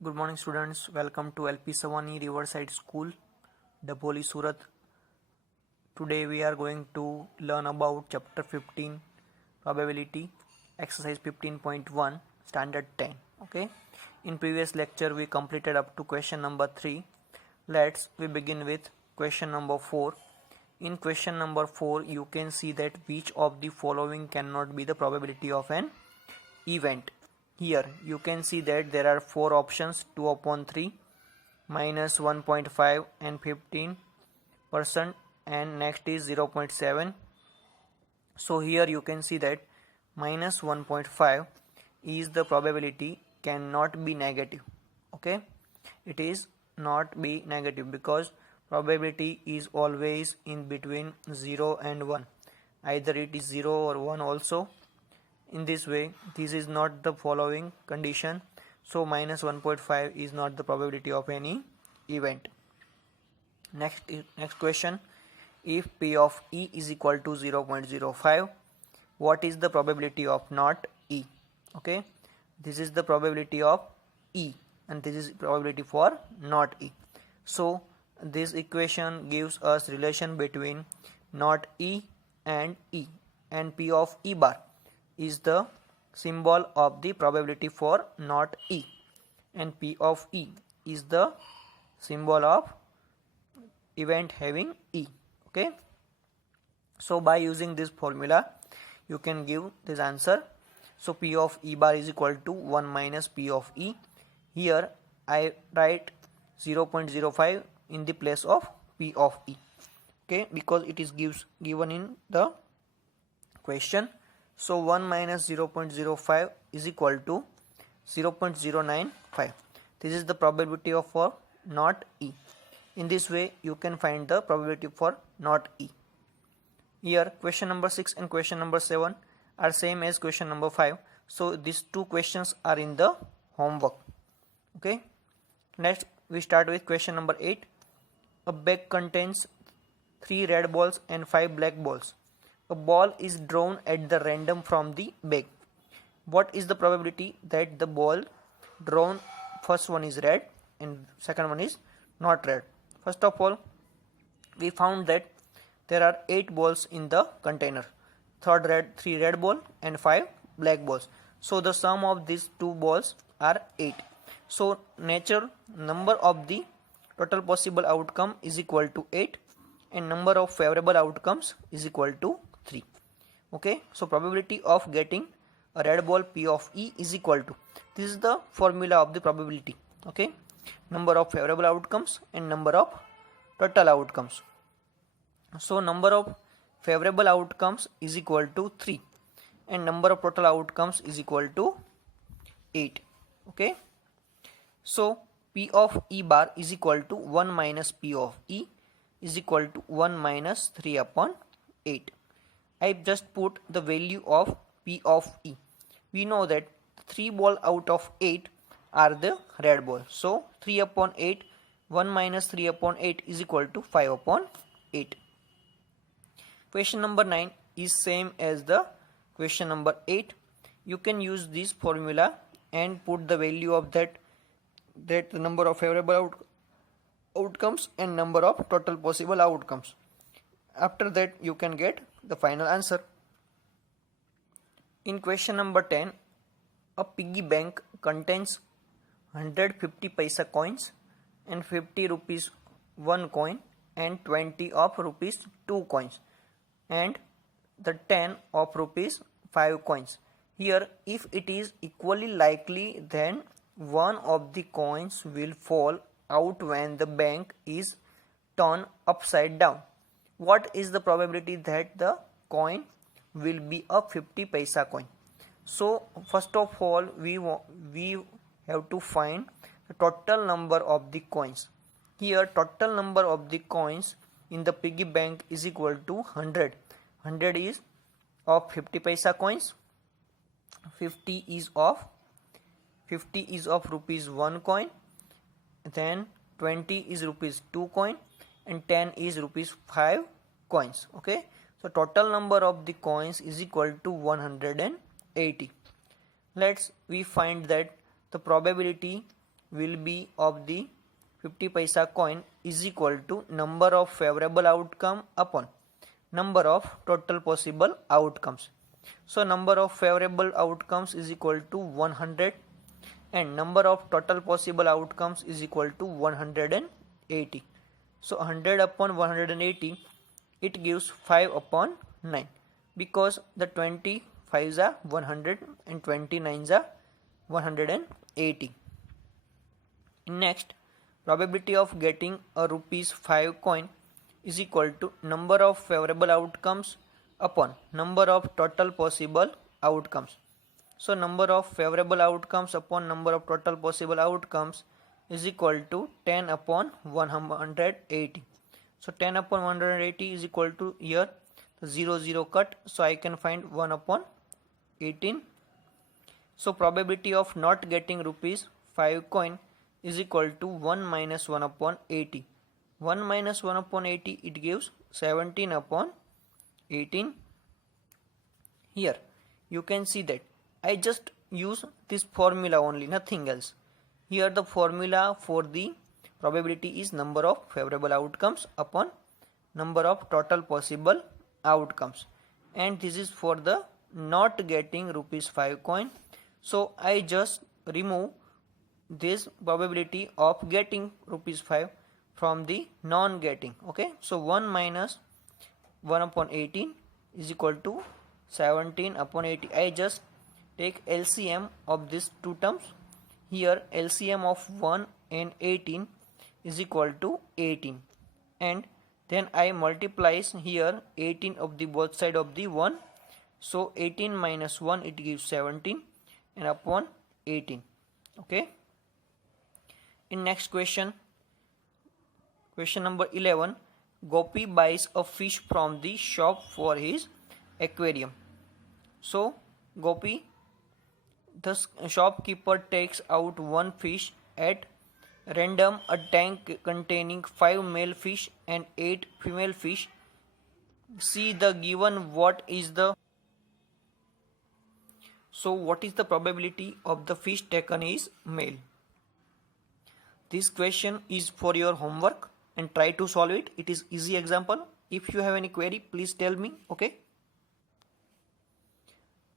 Good morning students, welcome to LP Savani Riverside School, Dapoli, Surat. Today we are going to learn about chapter 15 probability, exercise 15.1, standard 10. Okay, in previous lecture we completed up to question number 3. We begin with question number 4. In question number 4 you can see that which of the following cannot be the probability of an event. Here you can see that there are 4 options: 2 upon 3, minus 1.5 and 15%, and next is 0.7. So here you can see that minus 1.5 is the probability cannot be negative. Okay, it is not be negative because probability is always in between 0 and 1. Either it is 0 or 1 also. In this way, this is not the following condition, so minus 1.5 is not the probability of any event. Next question, if P of E is equal to 0.05, what is the probability of not E? Okay, this is the probability of E and this is probability for not E. So this equation gives us relation between not E, and P of E bar is the symbol of the probability for not E, and P of E is the symbol of event having E. Okay, so by using this formula you can give this answer. So P of E bar is equal to 1 minus P of E. Here I write 0.05 in the place of P of E. Okay, because it is given in the question. So 1 minus 0.05 is equal to 0.095. This is the probability of for not E. In this way you can find the probability for not E. Here question number 6 and question number 7 are same as question number 5. So these two questions are in the homework. Okay. Next we start with question number 8. A bag contains 3 red balls and 5 black balls. A ball is drawn at the random from the bag. What is the probability that the ball drawn, first one is red and second one is not red? First of all, we found that there are 8 balls in the container. 3 red ball and 5 black balls. So the sum of these two balls are 8. So natural number of the total possible outcome is equal to 8 and number of favorable outcomes is equal to 3. Okay, so probability of getting a red ball P of E is equal to, this is the formula of the probability. Okay, number of favorable outcomes and number of total outcomes. So number of favorable outcomes is equal to 3 and number of total outcomes is equal to 8. Okay, so P of E bar is equal to 1 minus P of E is equal to 1 minus 3 upon 8. I just put the value of P of E. We know that 3 ball out of 8 are the red ball. So 3 upon 8, 1 minus 3 upon 8 is equal to 5 upon 8. Question number 9 is same as the question number 8. You can use this formula and put the value of that the number of favorable outcomes and number of total possible outcomes. After that you can get the final answer. In question number 10, a piggy bank contains 150 paisa coins and 50 rupees 1 coin and 20 of rupees 2 coins and the 10 of rupees 5 coins. Here if it is equally likely, then one of the coins will fall out when the bank is turned upside down. What is the probability that the coin will be a 50 paisa coin? So first of all we have to find the total number of the coins. Here total number of the coins in the piggy bank is equal to 100. 100 is of 50 paisa coins, 50 is of rupees 1 coin, then 20 is rupees 2 coin and 10 is rupees 5 coins. Okay, so total number of the coins is equal to 180. We find that the probability will be of the 50 paisa coin is equal to number of favorable outcome upon number of total possible outcomes. So number of favorable outcomes is equal to 100 and number of total possible outcomes is equal to 180. So 100 upon 180, it gives 5 upon 9, because the 25s are 100 and 29s are 180. Next, probability of getting a rupees 5 coin is equal to number of favorable outcomes upon number of total possible outcomes. So number of favorable outcomes upon number of total possible outcomes is equal to 10 upon 180. So 10 upon 180 is equal to, here 0 0 cut, so I can find 1 upon 18. So probability of not getting rupees 5 coin is equal to 1 minus 1 upon 80. 1 minus 1 upon 80, it gives 17 upon 18. Here you can see that I just use this formula only, nothing else. Here the formula for the probability is number of favorable outcomes upon number of total possible outcomes, and this is for the not getting rupees 5 coin. So I just remove this probability of getting rupees 5 from the non getting. Okay, so 1 minus 1 upon 18 is equal to 17 upon 80. I just take LCM of these two terms. Here LCM of 1 and 18 is equal to 18, and then I multiplies here 18 of the both side of the 1. So 18 minus 1, it gives 17 and upon 18. Okay. In next question, question number 11, Gopi buys a fish from the shop for his aquarium. So Gopi, the shopkeeper, takes out one fish at random, a tank containing 5 male fish and 8 female fish. See the given, what is the probability of the fish taken is male. This question is for your homework and try to solve it. It is easy example. If you have any query, please tell me. Okay.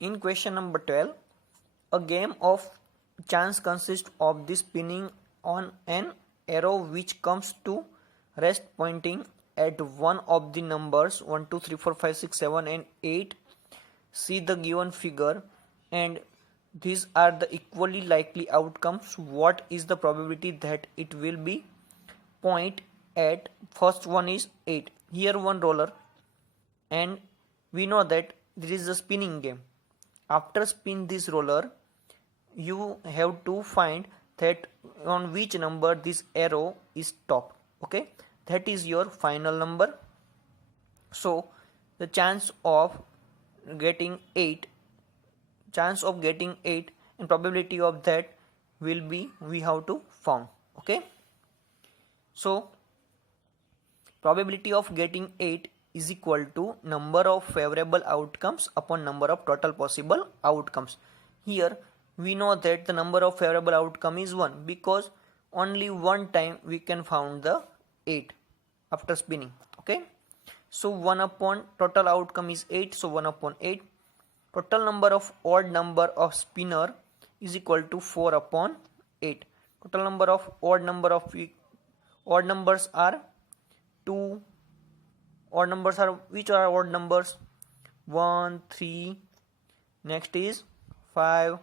In question number 12, a game of chance consists of the spinning on an arrow which comes to rest pointing at one of the numbers 1, 2, 3, 4, 5, 6, 7 and 8. See the given figure, and these are the equally likely outcomes. What is the probability that it will be point at? First one is 8. Here one roller, and we know that there is a spinning game. After spin this roller, you have to find that on which number this arrow is stopped. Okay, that is your final number. So the chance of getting 8 and probability of that will be, we have to found. Okay, so probability of getting 8 is equal to number of favorable outcomes upon number of total possible outcomes. Here we know that the number of favorable outcome is 1, because only one time we can found the 8 after spinning. Okay, so 1 upon total outcome is 8, so 1 upon 8. Total number of odd number of spinner is equal to 4 upon 8. Total number of odd numbers are 2. Odd numbers are, which are odd numbers? 1, 3, next is 5,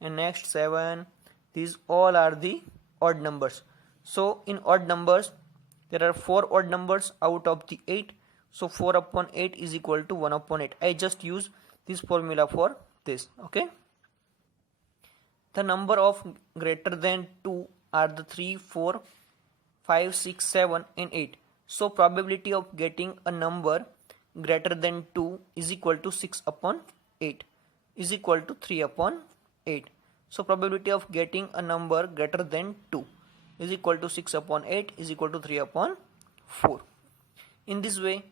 and next 7. These all are the odd numbers. So in odd numbers there are 4 odd numbers out of the 8. So 4 upon 8 is equal to 1 upon 8. I just use this formula for this. Okay, the number of greater than 2 are the 3, 4, 5, 6, 7 and 8. So probability of getting a number greater than 2 is equal to 6 upon 8 is equal to 3 upon 8. So probability of getting a number greater than 2 is equal to 6 upon 8 is equal to 3 upon 4. In this way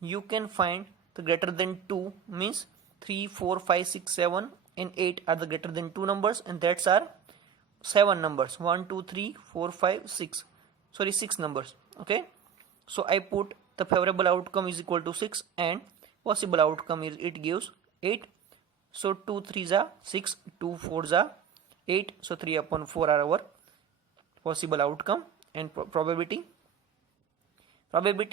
you can find the greater than 2 means 3, 4, 5, 6, 7 and 8 are the greater than 2 numbers, and that's are 7 numbers, 1 2 3 4 5 6, sorry 6 numbers. Okay, so I put the favorable outcome is equal to 6 and possible outcome is it gives 8. So 2 3s are 6, 2 4s are 8, so 3 upon 4 are our possible outcome. And probability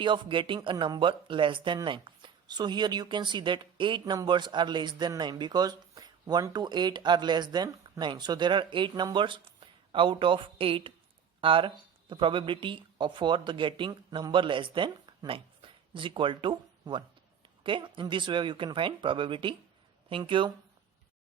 of getting a number less than 9. So here you can see that 8 numbers are less than 9 because 1 to 8 are less than 9. So there are 8 numbers. Out of 8 are the probability for the getting number less than 9 is equal to 1. Okay, in this way you can find probability. Thank you.